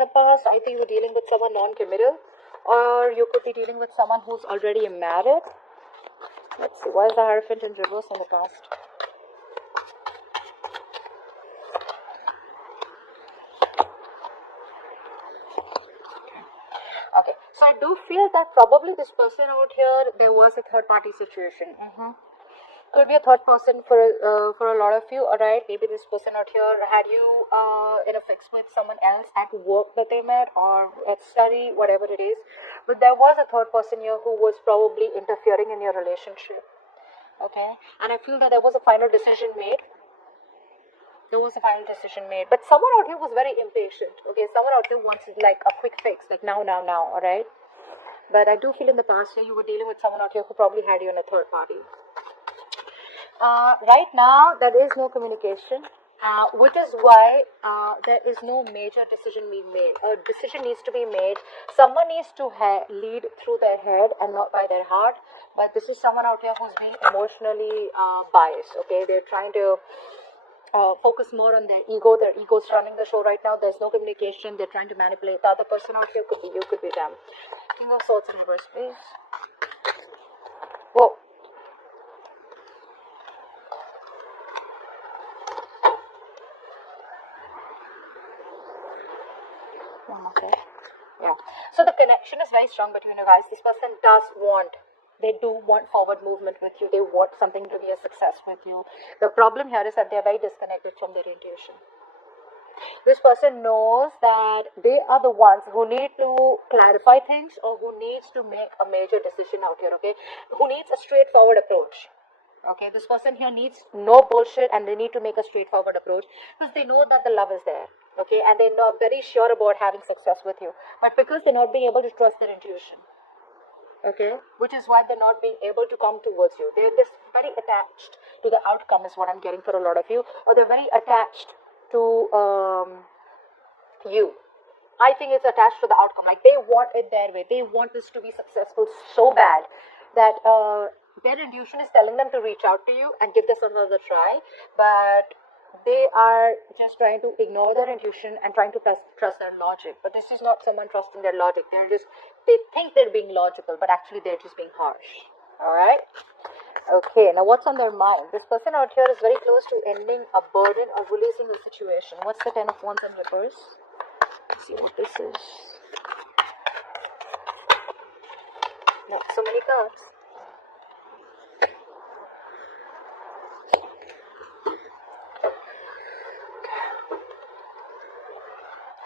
the past. I think you were dealing with someone non-committal, or you could be dealing with someone who's already married. Let's see, why is the Hierophant in reverse in the past? Okay, so I do feel that probably this person out here, there was a third party situation. Could be a third person for a lot of you. All right, maybe this person out here had you in a fix with someone else at work that they met, or at study, whatever it is. But there was a third person here who was probably interfering in your relationship. Okay, and I feel that there was a final decision made. But someone out here was very impatient. Okay, someone out here wants like a quick fix, like now. All right. But I do feel in the past here you were dealing with someone out here who probably had you in a third party. Right now, there is no communication, which is why there is no major decision being made. A decision needs to be made. Someone needs to lead through their head and not by their heart. But this is someone out here who's being emotionally biased. Okay, they're trying to focus more on their ego. Their ego's running the show right now. There's no communication. They're trying to manipulate. The other person out here could be you, could be them. King of Swords in reverse, please. Whoa. Okay. Yeah. So the connection is very strong between you guys. This person they do want forward movement with you. They want something to be a success with you. The problem here is that they're very disconnected from their intuition. This person knows that they are the ones who need to clarify things, or who needs to make a major decision out here, okay? Who needs a straightforward approach. Okay, this person here needs no bullshit, and they need to make a straightforward approach because they know that the love is there. Okay, and they're not very sure about having success with you, but because they're not being able to trust their intuition. Okay, which is why they're not being able to come towards you. They're just very attached to the outcome, is what I'm getting for a lot of you, or they're very attached to you. I think it's attached to the outcome. Like they want it their way. They want this to be successful so bad that their intuition is telling them to reach out to you and give this another try, but they are just trying to ignore their intuition and trying to trust their logic. But this is not someone trusting their logic. They think they're being logical, but actually they're just being harsh. Alright? Okay, now what's on their mind? This person out here is very close to ending a burden or releasing a situation. What's the Ten of Wands in reverse? Let's see what this is. Not so many cards.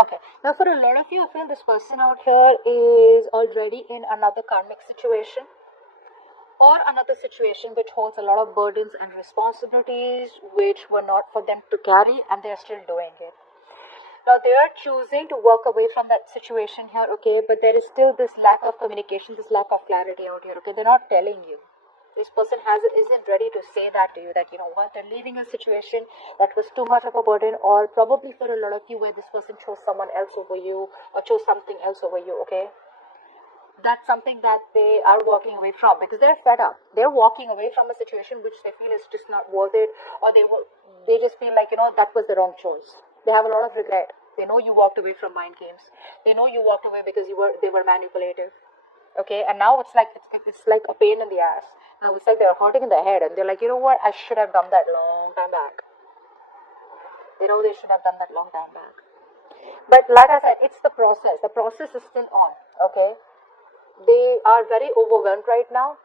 Okay, now for a lot of you, I feel this person out here is already in another karmic situation, or another situation which holds a lot of burdens and responsibilities which were not for them to carry, and they're still doing it. Now they are choosing to walk away from that situation here, okay, but there is still this lack of communication, this lack of clarity out here, okay. They're not telling you. This person isn't ready to say that to you, that you know what, they're leaving a situation that was too much of a burden, or probably for a lot of you where this person chose someone else over you, or chose something else over you, okay. That's something that they are walking away from because they're fed up. They're walking away from a situation which they feel is just not worth it, or they just feel like, you know, that was the wrong choice. They have a lot of regret. They know you walked away from mind games. They know you walked away because they were manipulative. Okay, and now it's like a pain in the ass. Now it's like they're hurting in the head, and they're like, you know what, I should have done that long time back. They know they should have done that long time back. But like I said, it's the process. The process is still on. Okay, they are very overwhelmed right now.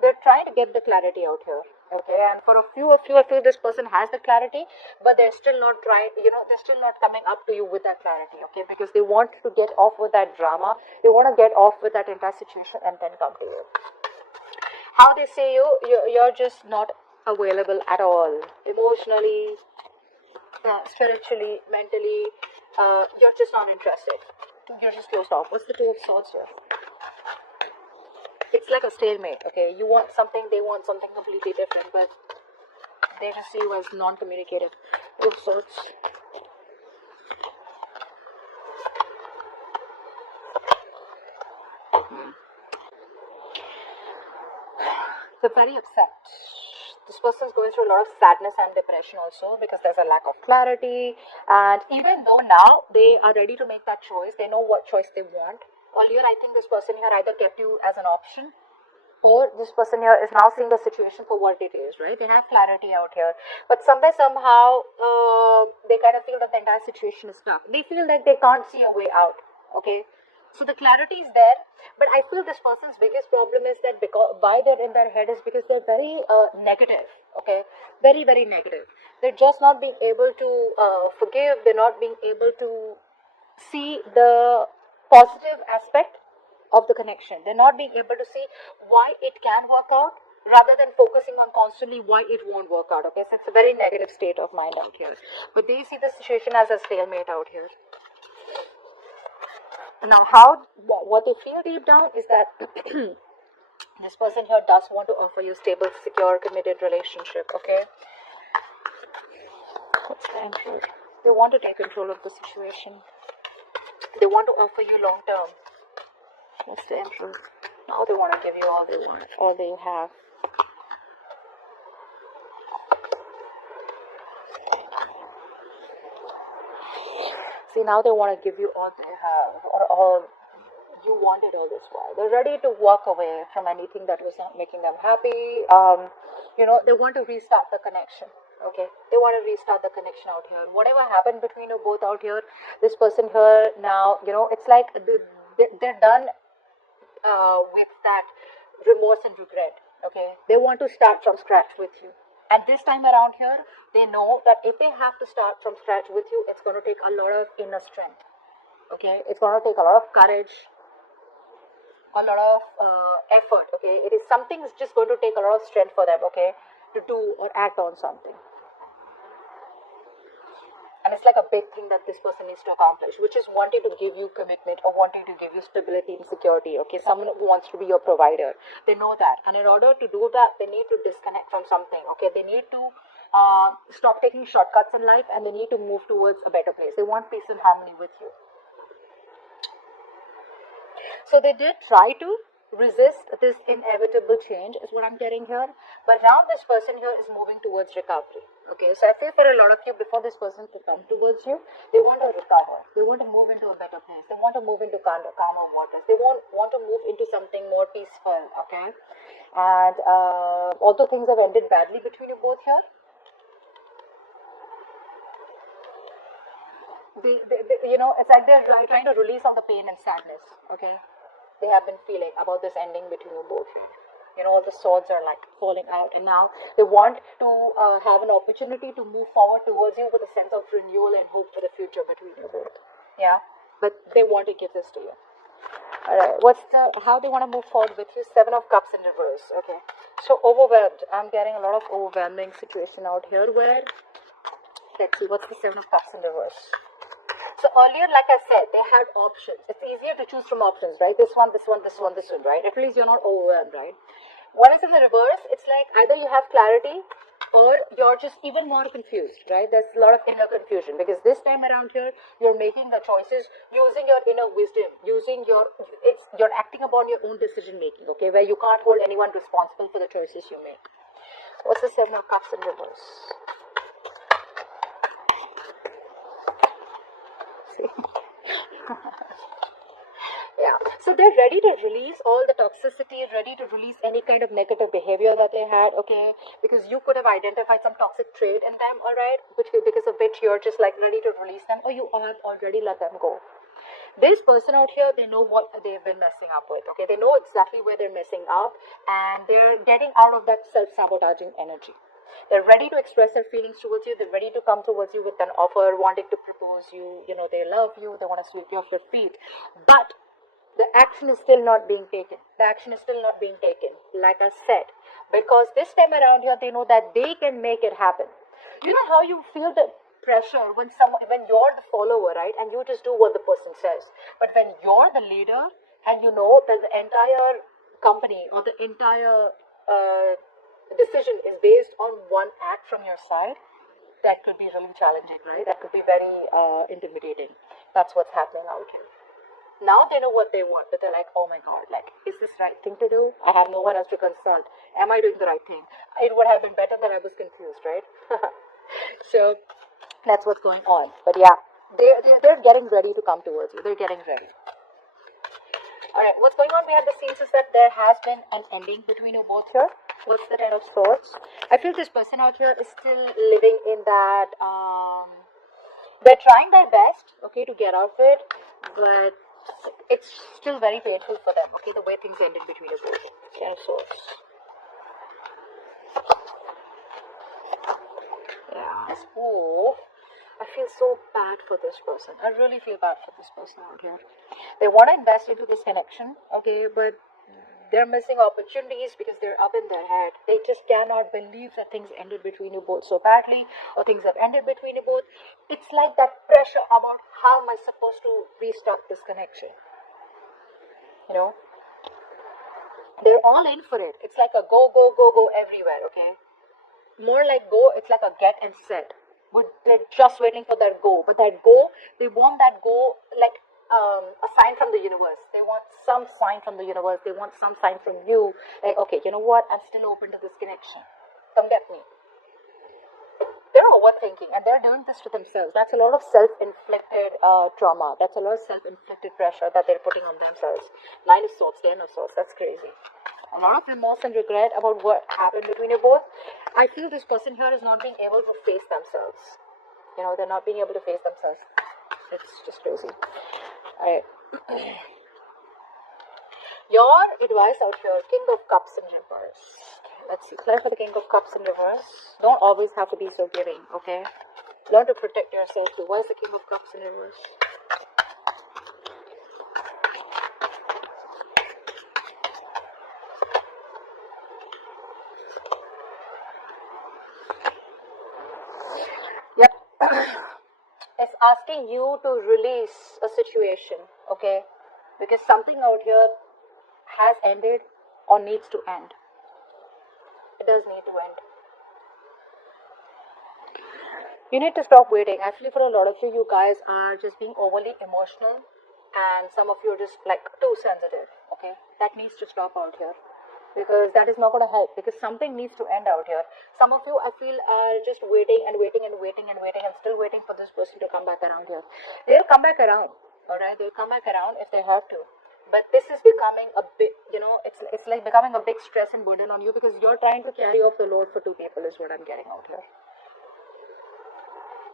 They're trying to get the clarity out here. Okay, and for a few of you, I feel this person has the clarity, but they're still not trying, they're still not coming up to you with that clarity, okay, because they want to get off with that drama. They want to get off with that entire situation and then come to you. How they say you're just not available at all. Emotionally, spiritually, mentally, you're just not interested. You're just closed off. What's the Two of Swords here? It's like a stalemate, okay? You want something, they want something completely different, but they just see you as non-communicative. Two of Swords. They're very upset. This person is going through a lot of sadness and depression also, because there's a lack of clarity. And even though now they are ready to make that choice, they know what choice they want. Earlier, I think this person here either kept you as an option, or this person here is now seeing the situation for what it is, right? They have clarity out here, but somewhere, somehow, they kind of feel that the entire situation is stuck. They feel like they can't see a way out, okay? So the clarity is there, but I feel this person's biggest problem is that because why they're in their head is because they're very negative, okay? Very, very negative. They're just not being able to forgive. They're not being able to see the positive aspect of the connection. They're not being able to see why it can work out, rather than focusing on constantly why it won't work out, okay? So it's a very negative state of mind out here. But they see the situation as a stalemate out here. Now, what they feel deep down is that this person here does want to offer you stable, secure, committed relationship, okay? What's the answer? They want to take control of the situation. They want to offer you long term. What's the answer? Now they want to give you all they want, all they have. See, now they want to give you all they have, or all you wanted all this while. They're ready to walk away from anything that was not making them happy. They want to restart the connection. Okay, they want to restart the connection out here. Whatever happened between you both out here, this person here now, it's like they're done with that remorse and regret. Okay, they want to start from scratch with you. And this time around here, they know that if they have to start from scratch with you, it's going to take a lot of inner strength. Okay, it's going to take a lot of courage, a lot of effort. Okay, it is something is just going to take a lot of strength for them. Okay, to do or act on something. And it's like a big thing that this person needs to accomplish, which is wanting to give you commitment or wanting to give you stability and security. Okay, someone who wants to be your provider. They know that. And in order to do that, they need to disconnect from something. Okay, they need to stop taking shortcuts in life, and they need to move towards a better place. They want peace and harmony with you. So they did try to resist this inevitable change, is what I'm getting here. But now this person here is moving towards recovery. Okay, so I feel for a lot of you, before this person to come towards you, they want to recover. They want to move into a better place. They want to move into calmer waters. They want to move into something more peaceful. Okay, and although things have ended badly between you both here, it's like they're trying to release all the pain and sadness. Okay, they have been feeling about this ending between you both. All the swords are like falling out, and now they want to have an opportunity to move forward towards you with a sense of renewal and hope for the future between you both. Yeah, but they want to give this to you. All right, how they want to move forward with you? 7 of Cups in reverse. Okay, so overwhelmed. I'm getting a lot of overwhelming situation out here where, let's see, what's the 7 of Cups in reverse? So earlier, like I said, they had options. It's easier to choose from options, right? This one, this one, this one, this one, right? At least you're not overwhelmed, right? What is in the reverse? It's like either you have clarity or you're just even more confused, right? There's a lot of inner confusion, because this time around here, you're making the choices using your inner wisdom, you're acting upon your own decision making, okay? Where you can't hold anyone responsible for the choices you make. What's the 7 of Cups in reverse? Yeah, so they're ready to release all the toxicity, ready to release any kind of negative behavior that they had, okay, because you could have identified some toxic trait in them, all right, because of which you're just like ready to release them, or you have already let them go. This person out here, they know what they've been messing up with, okay, they know exactly where they're messing up, and they're getting out of that self-sabotaging energy. They're ready to express their feelings towards you. They're ready to come towards you with an offer, wanting to propose you. They love you. They want to sweep you off your feet. But the action is still not being taken. The action is still not being taken, like I said. Because this time around here, they know that they can make it happen. You know how you feel the pressure when you're the follower, right? And you just do what the person says. But when you're the leader and you know that the entire company or the entire decision is based on one act from your side, that could be really challenging, right? That could be very intimidating. That's what's happening out here. Now they know what they want, but they're like, oh my god, like, is this the right thing to do? I have no one else to consult. Am I doing the right thing? it would have been better that I was confused, right? So that's what's going on. But yeah, they're getting ready to come towards you. They're getting ready. Alright, what's going on behind the scenes is that there has been an ending between you both here. What's the Ten of Swords? I feel this person out here is still living in that, they're trying their best, okay, to get out of it, but it's still very painful for them, okay, the way things ended between you both. Ten of Swords. Yeah, oh, I feel so bad for this person. I really feel bad for this person out here. They want to invest into this connection, okay, but they're missing opportunities because they're up in their head. They just cannot believe that things ended between you both so badly, or things have ended between you both. It's like that pressure about how am I supposed to restart this connection. You know, they're all in for it. It's like a go, go, go, go everywhere, okay? More like go, it's like a get and set. They're just waiting for that go, but that go, they want that go like a sign from the universe. They want some sign from the universe. They want some sign from you. Like, okay, you know what? I'm still open to this connection. Come get me. They're overthinking and they're doing this to themselves. That's a lot of self-inflicted trauma. That's a lot of self-inflicted pressure that they're putting on themselves. Nine of Swords, Ten of Swords. That's crazy. A lot of remorse and regret about what happened between you both. I feel this person here is not being able to face themselves. You know, they're not being able to face themselves. It's just crazy. Alright. Your advice out here, King of Cups in reverse. Let's see. Clear for the King of Cups in reverse. Don't always have to be so giving, okay? Learn to protect yourself too. Why is the King of Cups in reverse? Yep. It's asking you to release a situation, okay? Because something out here has ended or needs to end. It does need to end. You need to stop waiting. Actually, for a lot of you, you guys are just being overly emotional, and some of you are just like too sensitive, okay? That needs to stop out here. Because that is not going to help, because something needs to end out here. Some of you, I feel, are just waiting and waiting and waiting and waiting and still waiting for this person to come back around here. They'll come back around, alright? They'll come back around if they have to. But this is becoming a bit, you know, it's like becoming a big stress and burden on you, because you're trying to carry off the load for two people is what I'm getting out here.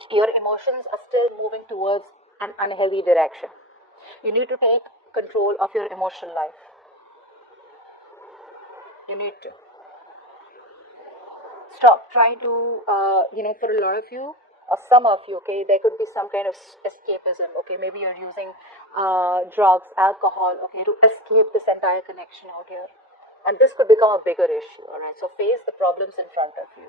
Your emotions are still moving towards an unhealthy direction. You need to take control of your emotional life. You need to stop trying to, for a lot of you, or some of you, okay, there could be some kind of escapism, okay, maybe you're using drugs, alcohol, okay, to escape this entire connection out here. And this could become a bigger issue, alright, so face the problems in front of you.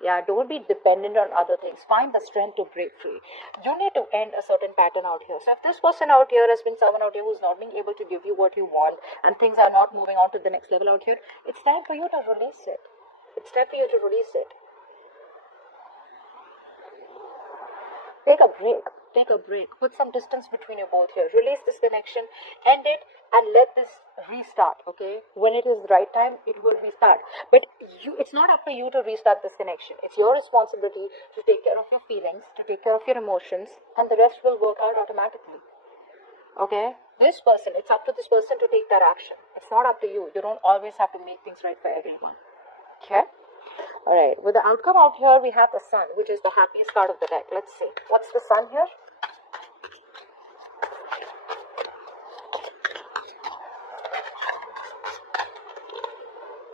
Yeah, don't be dependent on other things. Find the strength to break free. You need to end a certain pattern out here. So if this person out here has been someone out here who's not being able to give you what you want, and things are not moving on to the next level out here, it's time for you to release it. It's time for you to release it. Take a break. Take a break. Put some distance between you both here. Release this connection. End it and let this restart, okay? When it is the right time, it will restart. But it's not up to you to restart this connection. It's your responsibility to take care of your feelings, to take care of your emotions, and the rest will work out automatically. Okay? This person, it's up to this person to take that action. It's not up to you. You don't always have to make things right for everyone. Okay? Alright, with the outcome out here, we have the Sun, which is the happiest card of the deck. Let's see. What's the Sun here?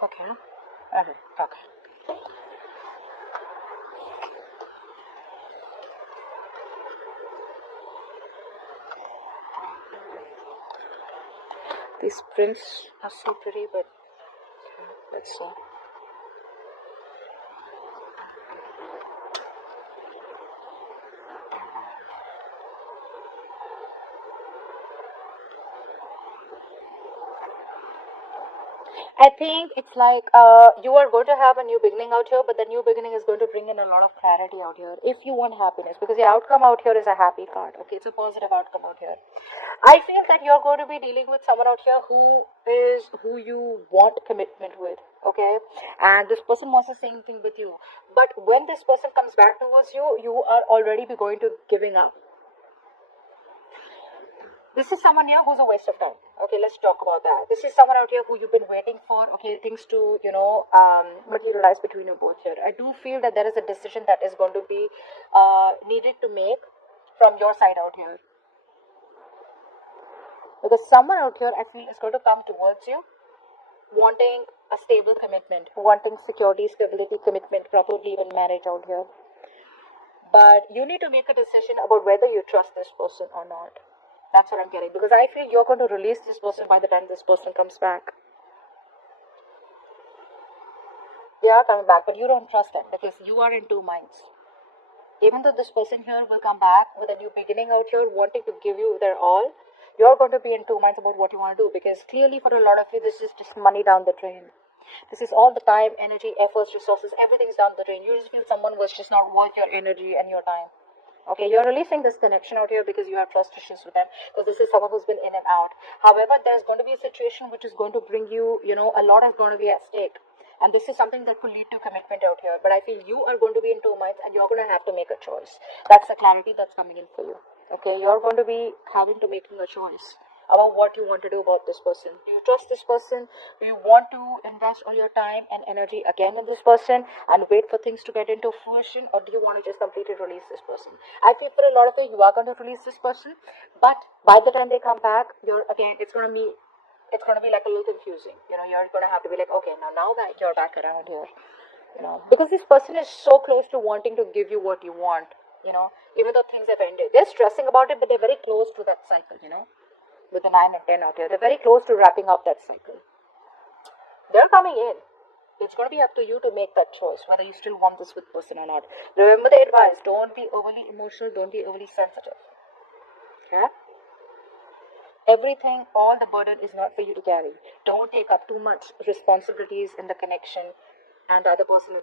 Okay. Okay. These prints are so pretty, but let's see. I think it's like you are going to have a new beginning out here, but the new beginning is going to bring in a lot of clarity out here if you want happiness, because the outcome out here is a happy card. Okay, it's a positive outcome out here. I feel that you're going to be dealing with someone out here who you want commitment with, okay, and this person wants the same thing with you. But when this person comes back towards you, you are already going to giving up. This is someone here who's a waste of time. Okay, let's talk about that. This is someone out here who you've been waiting for, okay, things to, materialize between you both here. I do feel that there is a decision that is going to be needed to make from your side out here. Because someone out here, I feel, is going to come towards you wanting a stable commitment, wanting security, stability, commitment, probably even marriage out here. But you need to make a decision about whether you trust this person or not. That's what I'm getting. Because I feel you're going to release this person by the time this person comes back. They are coming back, but you don't trust them because you are in two minds. Even though this person here will come back with a new beginning out here, wanting to give you their all, you're going to be in two minds about what you want to do. Because clearly for a lot of you, this is just money down the drain. This is all the time, energy, efforts, resources, everything's down the drain. You just feel someone was just not worth your energy and your time. Okay, you're releasing this connection out here because you have trust issues with them. Because this is someone who's been in and out. However, there's going to be a situation which is going to bring you, a lot is going to be at stake. And this is something that could lead to commitment out here. But I feel you are going to be in two minds and you're going to have to make a choice. That's the clarity that's coming in for you. Okay, you're going to be having to making a choice about what you want to do about this person. Do you trust this person? Do you want to invest all your time and energy again in this person and wait for things to get into fruition, or do you want to just completely release this person? I feel for a lot of you are going to release this person, but by the time they come back, it's going to be like a little confusing. You're going to have to be like, okay, now that you're back around here, because this person is so close to wanting to give you what you want, even though things have ended. They're stressing about it, but they're very close to that cycle, with the 9 and 10 out here. They're very close to wrapping up that cycle. They're coming in. It's going to be up to you to make that choice, whether you still want this with person or not. Remember the advice, don't be overly emotional, don't be overly sensitive. Okay? Everything, all the burden is not for you to carry. Don't take up too much responsibilities in the connection, and the other person is